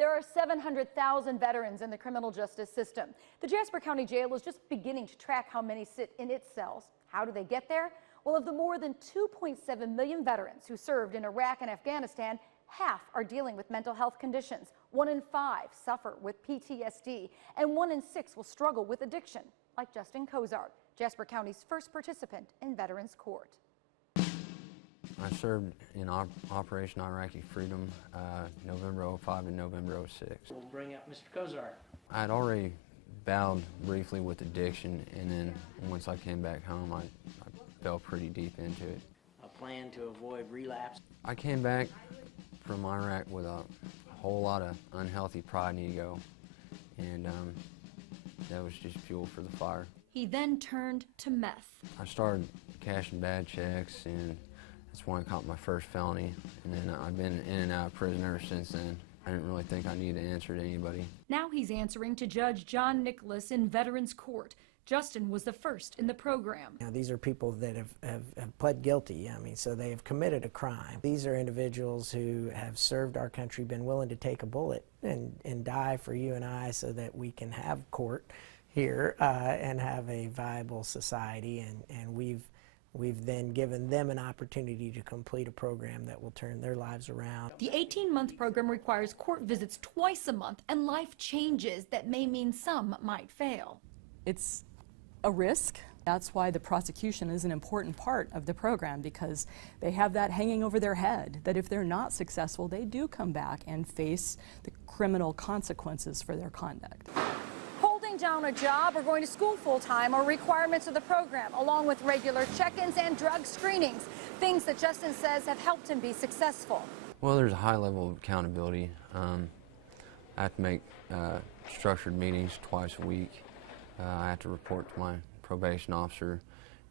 There are 700,000 veterans in the criminal justice system. The Jasper County Jail is just beginning to track how many sit in its cells. How do they get there? Well, of the more than 2.7 million veterans who served in Iraq and Afghanistan, half are dealing with mental health conditions. 1 in 5 suffer with PTSD, and 1 in 6 will struggle with addiction, like Justin Kozart, Jasper County's first participant in Veterans Court. I served in Operation Iraqi Freedom, November 05 and November 06. We'll bring up Mr. Kozart. I had already battled briefly with addiction, and then once I came back home, I fell pretty deep into it. A plan to avoid relapse. I came back from Iraq with a whole lot of unhealthy pride and ego, and that was just fuel for the fire. He then turned to meth. I started cashing bad checks, and that's when I caught my first felony, and then I've been in and out of prison ever since then. I didn't really think I needed to answer to anybody. Now he's answering to Judge John Nicholas in Veterans Court. Justin was the first in the program. Now, these are people that have pled guilty, so they have committed a crime. These are individuals who have served our country, been willing to take a bullet and die for you and I so that we can have court here and have a viable society, and we've then given them an opportunity to complete a program that will turn their lives around. The 18-month program requires court visits twice a month and life changes that may mean some might fail. It's a risk. That's why the prosecution is an important part of the program, because they have that hanging over their head, that if they're not successful, they do come back and face the criminal consequences for their conduct. Holding down a job or going to school full-time are requirements of the program, along with regular check-ins and drug screenings, things that Justin says have helped him be successful. Well, there's a high level of accountability. I have to make structured meetings twice a week. I have to report to my probation officer,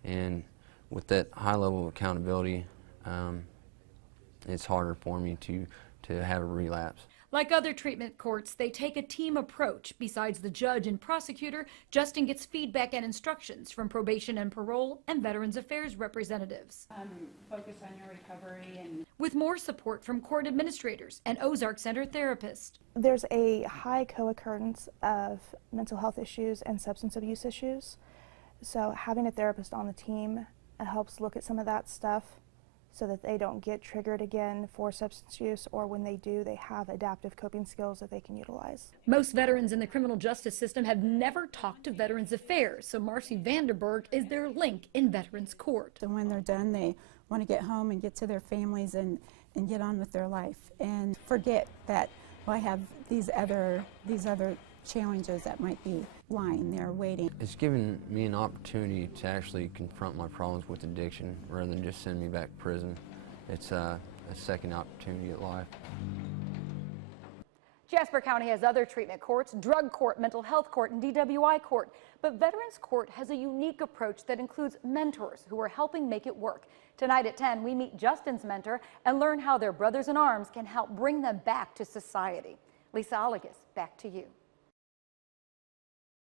and with that high level of accountability, it's harder for me to have a relapse. Like other treatment courts, they take a team approach. Besides the judge and prosecutor, Justin gets feedback and instructions from probation and parole and Veterans Affairs representatives. Focus on your recovery, and with more support from court administrators and Ozark Center therapists. There's a high co-occurrence of mental health issues and substance abuse issues. So having a therapist on the team helps look at some of that stuff so that they don't get triggered again for substance use, or when they do, they have adaptive coping skills that they can utilize. Most veterans in the criminal justice system have never talked to Veterans Affairs, so Marcy Vanderberg is their link in Veterans Court. And when they're done, they want to get home and get to their families and get on with their life and forget that, well, I have these other challenges that might be lying there waiting. It's given me an opportunity to actually confront my problems with addiction rather than just send me back to prison. It's a second opportunity at life. Jasper County has other treatment courts, drug court, mental health court, and DWI court. But Veterans Court has a unique approach that includes mentors who are helping make it work. Tonight at 10, we meet Justin's mentor and learn how their brothers in arms can help bring them back to society. Lisa Allegas, back to you.